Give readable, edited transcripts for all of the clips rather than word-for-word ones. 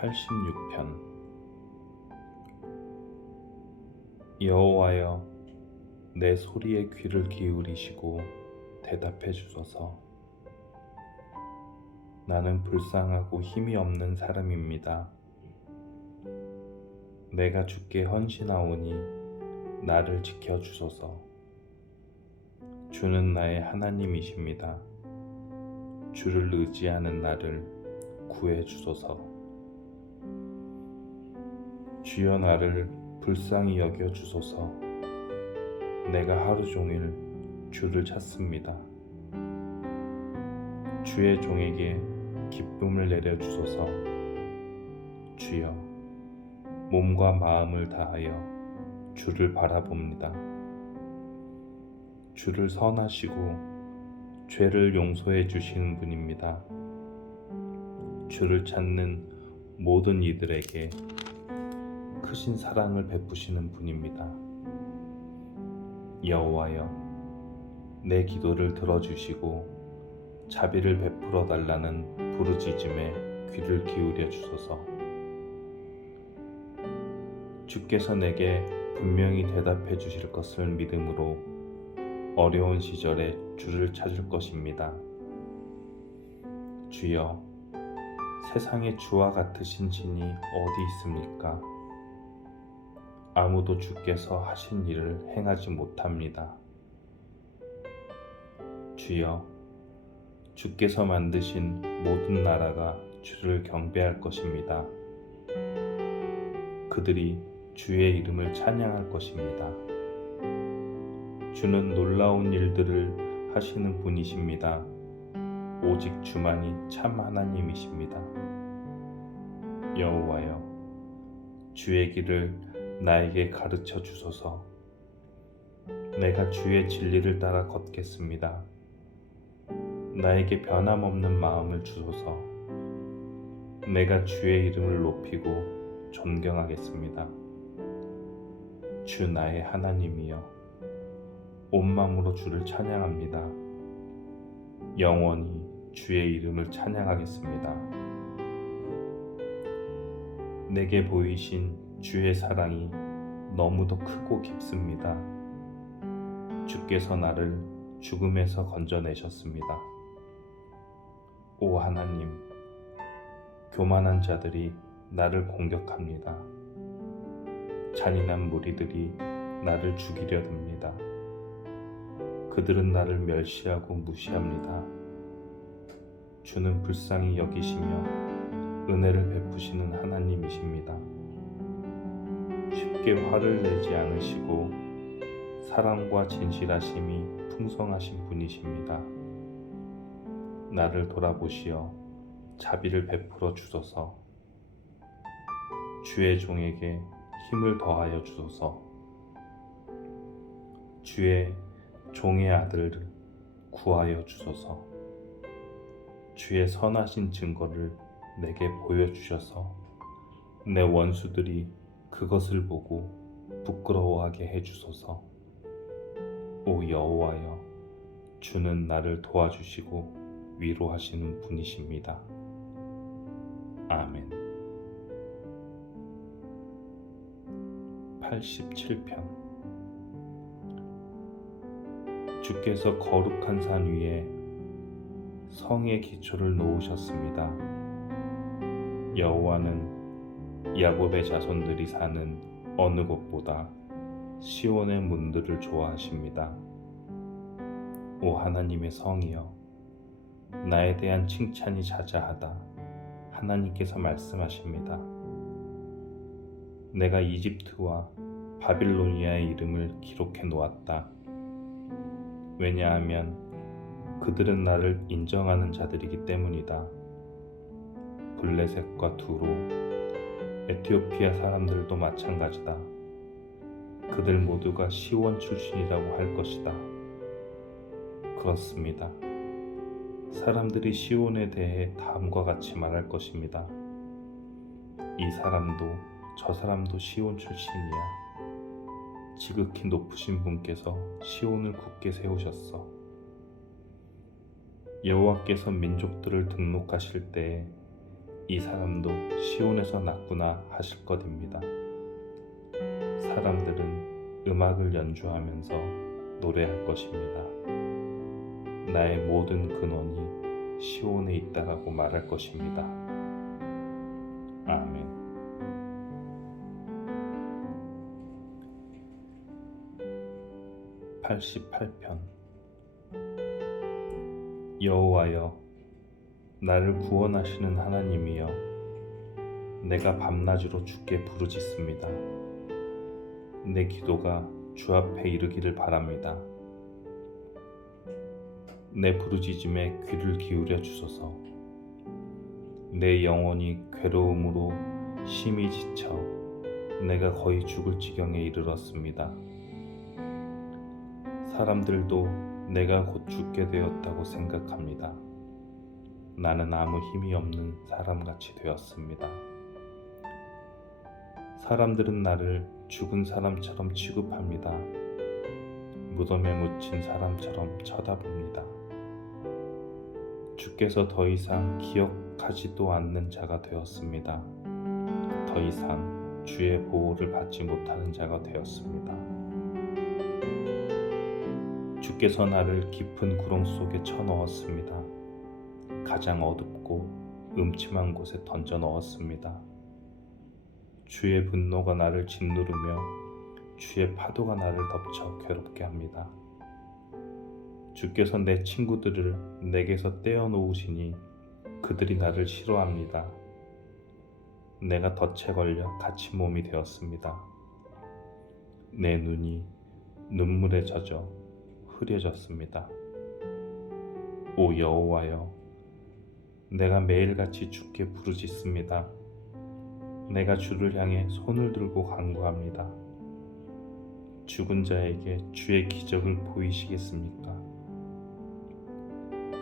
86편. 여호와여, 내 소리에 귀를 기울이시고 대답해 주소서. 나는 불쌍하고 힘이 없는 사람입니다. 내가 주께 헌신하오니 나를 지켜 주소서. 주는 나의 하나님이십니다. 주를 의지하는 나를 구해 주소서. 주여, 나를 불쌍히 여겨 주소서. 내가 하루 종일 주를 찾습니다. 주의 종에게 기쁨을 내려 주소서. 주여, 몸과 마음을 다하여 주를 바라봅니다. 주를 선하시고 죄를 용서해 주시는 분입니다. 주를 찾는 모든 이들에게 크신 사랑을 베푸시는 분입니다. 여호와여, 내 기도를 들어주시고 자비를 베풀어 달라는 부르짖음에 귀를 기울여 주소서. 주께서 내게 분명히 대답해 주실 것을 믿음으로 어려운 시절에 주를 찾을 것입니다. 주여, 세상에 주와 같으신 신이 어디 있습니까? 아무도 주께서 하신 일을 행하지 못합니다. 주여, 주께서 만드신 모든 나라가 주를 경배할 것입니다. 그들이 주의 이름을 찬양할 것입니다. 주는 놀라운 일들을 하시는 분이십니다. 오직 주만이 참 하나님이십니다. 여호와여, 주의 길을 나에게 가르쳐 주소서. 내가 주의 진리를 따라 걷겠습니다. 나에게 변함없는 마음을 주소서. 내가 주의 이름을 높이고 존경하겠습니다. 주 나의 하나님이여, 온 마음으로 주를 찬양합니다. 영원히 주의 이름을 찬양하겠습니다. 내게 보이신 주의 사랑이 너무도 크고 깊습니다. 주께서 나를 죽음에서 건져내셨습니다. 오 하나님, 교만한 자들이 나를 공격합니다. 잔인한 무리들이 나를 죽이려 듭니다. 그들은 나를 멸시하고 무시합니다. 주는 불쌍히 여기시며 은혜를 베푸시는 하나님이십니다. 쉽게 화를 내지 않으시고 사랑과 진실하심이 풍성하신 분이십니다. 나를 돌아보시어 자비를 베풀어 주소서. 주의 종에게 힘을 더하여 주소서. 주의 종의 아들을 구하여 주소서. 주의 선하신 증거를 내게 보여주셔서 내 원수들이 그것을 보고 부끄러워하게 해주소서. 오 여호와여, 주는 나를 도와주시고 위로하시는 분이십니다. 아멘. 87편. 주께서 거룩한 산 위에 성의 기초를 놓으셨습니다. 여호와는 야곱의 자손들이 사는 어느 곳보다 시온의 문들을 좋아하십니다. 오 하나님의 성이여, 나에 대한 칭찬이 자자하다. 하나님께서 말씀하십니다. 내가 이집트와 바빌로니아의 이름을 기록해 놓았다. 왜냐하면 그들은 나를 인정하는 자들이기 때문이다. 블레셋과 두로, 에티오피아 사람들도 마찬가지다. 그들 모두가 시온 출신이라고 할 것이다. 그렇습니다. 사람들이 시온에 대해 다음과 같이 말할 것입니다. 이 사람도 저 사람도 시온 출신이야. 지극히 높으신 분께서 시온을 굳게 세우셨어. 여호와께서 민족들을 등록하실 때에 이 사람도 시온에서 났구나 하실 것입니다. 사람들은 음악을 연주하면서 노래할 것입니다. 나의 모든 근원이 시온에 있다라고 말할 것입니다. 아멘. (88편) 여호와여, 나를 구원하시는 하나님이여, 내가 밤낮으로 주께 부르짖습니다. 내 기도가 주 앞에 이르기를 바랍니다. 내 부르짖음에 귀를 기울여 주소서. 내 영혼이 괴로움으로 심히 지쳐 내가 거의 죽을 지경에 이르렀습니다. 사람들도 내가 곧 죽게 되었다고 생각합니다. 나는 아무 힘이 없는 사람같이 되었습니다. 사람들은 나를 죽은 사람처럼 취급합니다. 무덤에 묻힌 사람처럼 쳐다봅니다. 주께서 더 이상 기억하지도 않는 자가 되었습니다. 더 이상 주의 보호를 받지 못하는 자가 되었습니다. 주께서 나를 깊은 구렁 속에 쳐넣었습니다. 가장 어둡고 음침한 곳에 던져 넣었습니다. 주의 분노가 나를 짓누르며 주의 파도가 나를 덮쳐 괴롭게 합니다. 주께서 내 친구들을 내게서 떼어놓으시니 그들이 나를 싫어합니다. 내가 덫에 걸려 갇힌 몸이 되었습니다. 내 눈이 눈물에 젖어 흐려졌습니다. 오 여호와여, 내가 매일같이 주께 부르짖습니다. 내가 주를 향해 손을 들고 간구합니다. 죽은 자에게 주의 기적을 보이시겠습니까?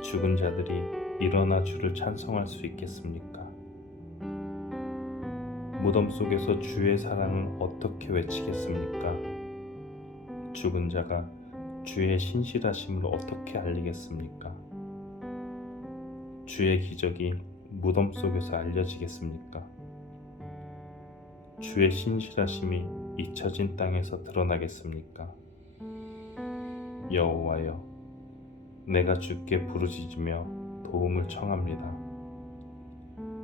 죽은 자들이 일어나 주를 찬송할 수 있겠습니까? 무덤 속에서 주의 사랑을 어떻게 외치겠습니까? 죽은 자가 주의 신실하심을 어떻게 알리겠습니까? 주의 기적이 무덤 속에서 알려지겠습니까? 주의 신실하심이 잊혀진 땅에서 드러나겠습니까? 여호와여, 내가 주께 부르짖으며 도움을 청합니다.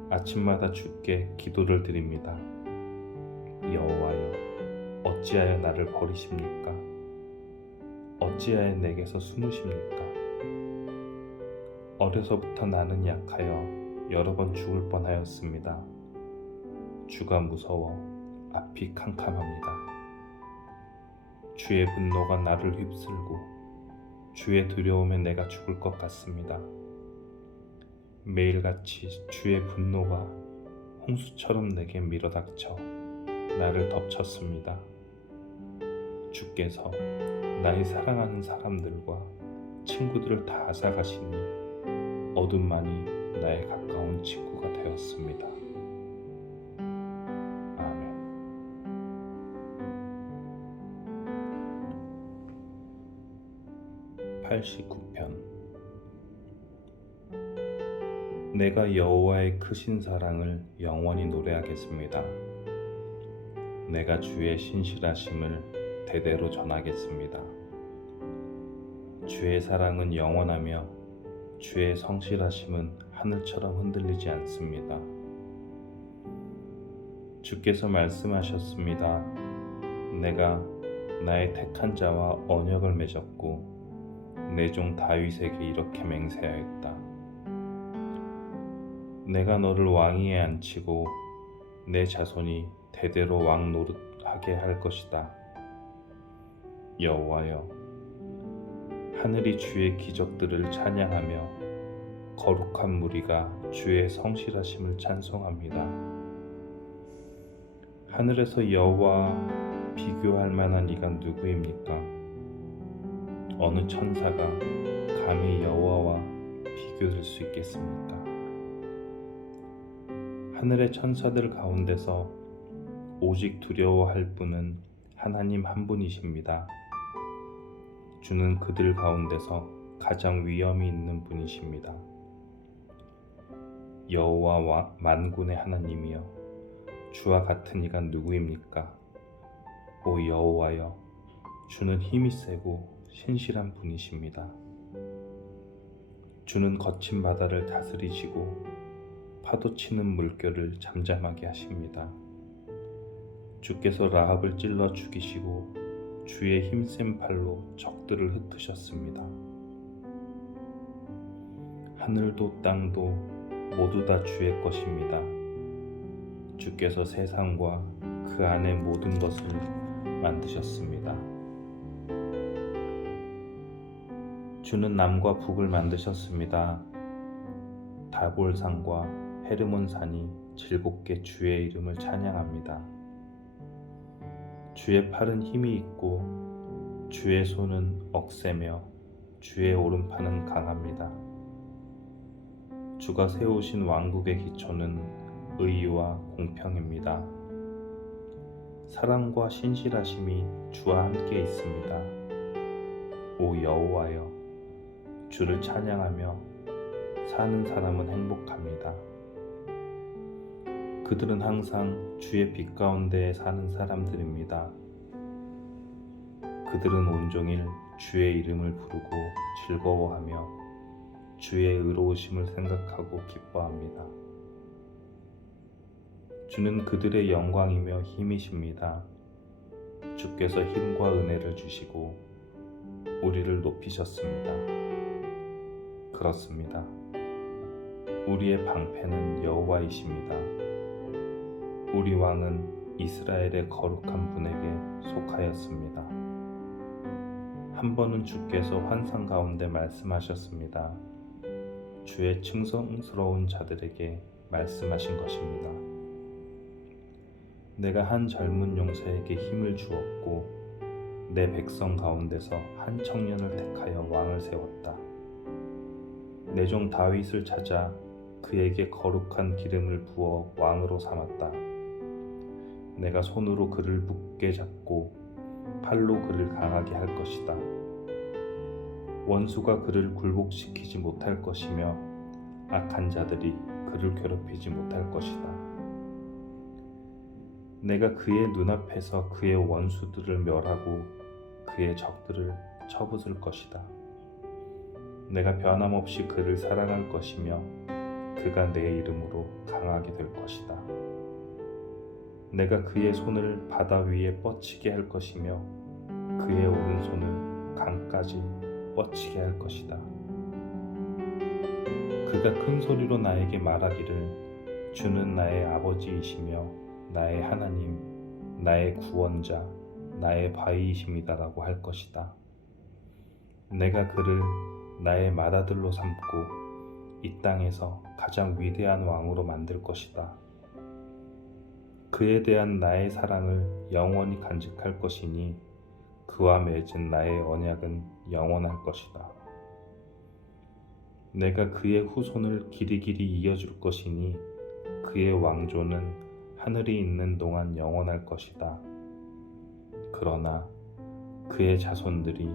아침마다 주께 기도를 드립니다. 여호와여, 어찌하여 나를 버리십니까? 어찌하여 내게서 숨으십니까? 어려서부터 나는 약하여 여러 번 죽을 뻔하였습니다. 주가 무서워 앞이 캄캄합니다. 주의 분노가 나를 휩쓸고 주의 두려움에 내가 죽을 것 같습니다. 매일같이 주의 분노가 홍수처럼 내게 밀어닥쳐 나를 덮쳤습니다. 주께서 나의 사랑하는 사람들과 친구들을 다 앗아가시니 어둠만이 나의 가까운 친구가 되었습니다. 아멘. 89편. 내가 여호와의 크신 사랑을 영원히 노래하겠습니다. 내가 주의 신실하심을 대대로 전하겠습니다. 주의 사랑은 영원하며 주의 성실하심은 하늘처럼 흔들리지 않습니다. 주께서 말씀하셨습니다. 내가 나의 택한 자와 언약을 맺었고 내 종 다윗에게 이렇게 맹세하였다. 내가 너를 왕위에 앉히고 내 자손이 대대로 왕 노릇하게 할 것이다. 여호와여, 하늘이 주의 기적들을 찬양하며 거룩한 무리가 주의 성실하심을 찬송합니다. 하늘에서 여호와와 비교할 만한 이가 누구입니까? 어느 천사가 감히 여호와와 비교될 수 있겠습니까? 하늘의 천사들 가운데서 오직 두려워할 분은 하나님 한 분이십니다. 주는 그들 가운데서 가장 위엄이 있는 분이십니다. 여호와 만군의 하나님이여, 주와 같은 이가 누구입니까? 오 여호와여, 주는 힘이 세고 신실한 분이십니다. 주는 거친 바다를 다스리시고 파도치는 물결을 잠잠하게 하십니다. 주께서 라합을 찔러 죽이시고 주의 힘센 팔로 적들을 흩으셨습니다. 하늘도 땅도 모두 다 주의 것입니다. 주께서 세상과 그 안의 모든 것을 만드셨습니다. 주는 남과 북을 만드셨습니다. 다볼산과 헤르몬산이 즐겁게 주의 이름을 찬양합니다. 주의 팔은 힘이 있고 주의 손은 억세며 주의 오른팔은 강합니다. 주가 세우신 왕국의 기초는 의와 공평입니다. 사랑과 신실하심이 주와 함께 있습니다. 오 여호와여, 주를 찬양하며 사는 사람은 행복합니다. 그들은 항상 주의 빛 가운데 사는 사람들입니다. 그들은 온종일 주의 이름을 부르고 즐거워하며 주의 의로우심을 생각하고 기뻐합니다. 주는 그들의 영광이며 힘이십니다. 주께서 힘과 은혜를 주시고 우리를 높이셨습니다. 그렇습니다. 우리의 방패는 여호와이십니다. 우리 왕은 이스라엘의 거룩한 분에게 속하였습니다. 한 번은 주께서 환상 가운데 말씀하셨습니다. 주의 충성스러운 자들에게 말씀하신 것입니다. 내가 한 젊은 용사에게 힘을 주었고 내 백성 가운데서 한 청년을 택하여 왕을 세웠다. 내 종 다윗을 찾아 그에게 거룩한 기름을 부어 왕으로 삼았다. 내가 손으로 그를 굳게 잡고 팔로 그를 강하게 할 것이다. 원수가 그를 굴복시키지 못할 것이며 악한 자들이 그를 괴롭히지 못할 것이다. 내가 그의 눈앞에서 그의 원수들을 멸하고 그의 적들을 쳐부술 것이다. 내가 변함없이 그를 사랑할 것이며 그가 내 이름으로 강하게 될 것이다. 내가 그의 손을 바다 위에 뻗치게 할 것이며 그의 오른손을 강까지 뻗치게 할 것이다. 그가 큰 소리로 나에게 말하기를 주는 나의 아버지이시며 나의 하나님, 나의 구원자, 나의 바위이십니다라고 할 것이다. 내가 그를 나의 맏아들로 삼고 이 땅에서 가장 위대한 왕으로 만들 것이다. 그에 대한 나의 사랑을 영원히 간직할 것이니 그와 맺은 나의 언약은 영원할 것이다. 내가 그의 후손을 길이길이 이어줄 것이니 그의 왕조는 하늘이 있는 동안 영원할 것이다. 그러나 그의 자손들이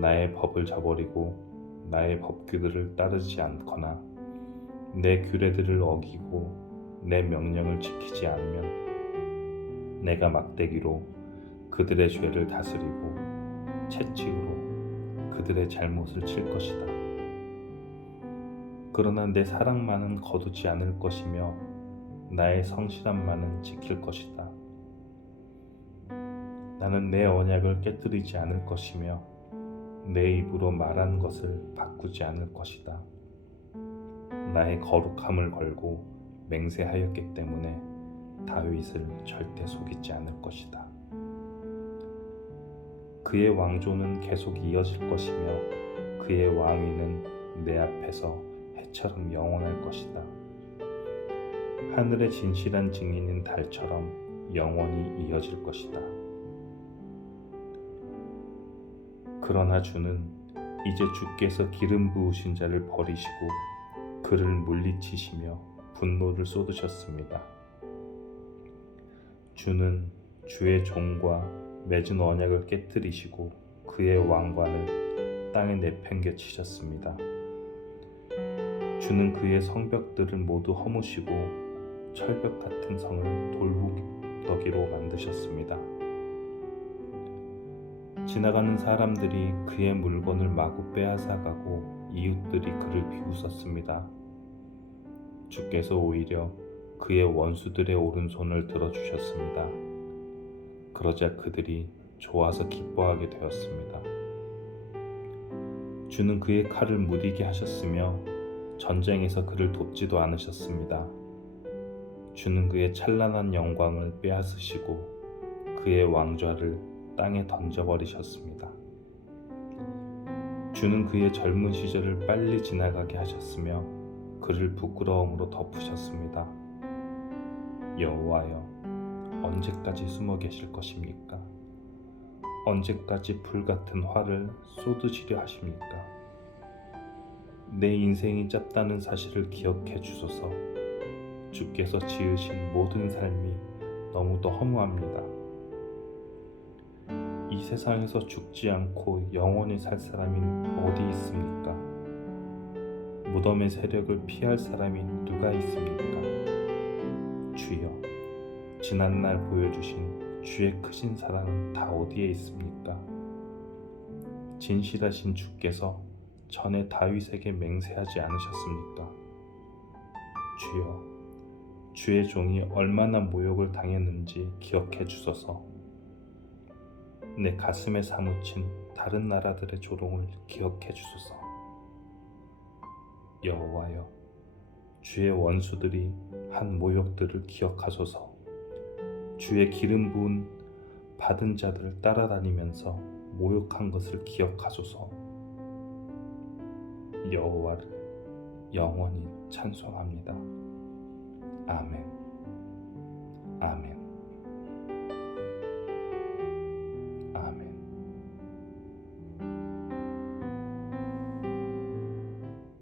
나의 법을 저버리고 나의 법규들을 따르지 않거나 내 규례들을 어기고 내 명령을 지키지 않으면 내가 막대기로 그들의 죄를 다스리고 채찍으로 그들의 잘못을 칠 것이다. 그러나 내 사랑만은 거두지 않을 것이며 나의 성실함만은 지킬 것이다. 나는 내 언약을 깨뜨리지 않을 것이며 내 입으로 말한 것을 바꾸지 않을 것이다. 나의 거룩함을 걸고 맹세하였기 때문에 다윗을 절대 속이지 않을 것이다. 그의 왕조는 계속 이어질 것이며 그의 왕위는 내 앞에서 해처럼 영원할 것이다. 하늘의 진실한 증인인 달처럼 영원히 이어질 것이다. 그러나 주는 이제 주께서 기름 부으신 자를 버리시고 그를 물리치시며 분노를 쏟으셨습니다. 주는 주의 종과 맺은 언약을 깨뜨리시고 그의 왕관을 땅에 내팽개치셨습니다. 주는 그의 성벽들을 모두 허무시고 철벽 같은 성을 돌무더기로 만드셨습니다. 지나가는 사람들이 그의 물건을 마구 빼앗아가고 이웃들이 그를 비웃었습니다. 주께서 오히려 그의 원수들의 오른손을 들어주셨습니다. 그러자 그들이 좋아서 기뻐하게 되었습니다. 주는 그의 칼을 무디게 하셨으며 전쟁에서 그를 돕지도 않으셨습니다. 주는 그의 찬란한 영광을 빼앗으시고 그의 왕좌를 땅에 던져버리셨습니다. 주는 그의 젊은 시절을 빨리 지나가게 하셨으며 그를 부끄러움으로 덮으셨습니다. 여호와여, 언제까지 숨어 계실 것입니까? 언제까지 불같은 화를 쏟으시려 하십니까? 내 인생이 짧다는 사실을 기억해 주소서. 주께서 지으신 모든 삶이 너무도 허무합니다. 이 세상에서 죽지 않고 영원히 살 사람이 어디 있습니까? 무덤의 세력을 피할 사람이 누가 있습니까? 주여, 지난날 보여주신 주의 크신 사랑은 다 어디에 있습니까? 진실하신 주께서 전에 다윗에게 맹세하지 않으셨습니까? 주여, 주의 종이 얼마나 모욕을 당했는지 기억해 주소서. 내 가슴에 사무친 다른 나라들의 조롱을 기억해 주소서. 여호와여, 주의 원수들이 한 모욕들을 기억하소서. 주의 기름 부은 받은 자들을 따라다니면서 모욕한 것을 기억하소서. 여호와를 영원히 찬송합니다. 아멘.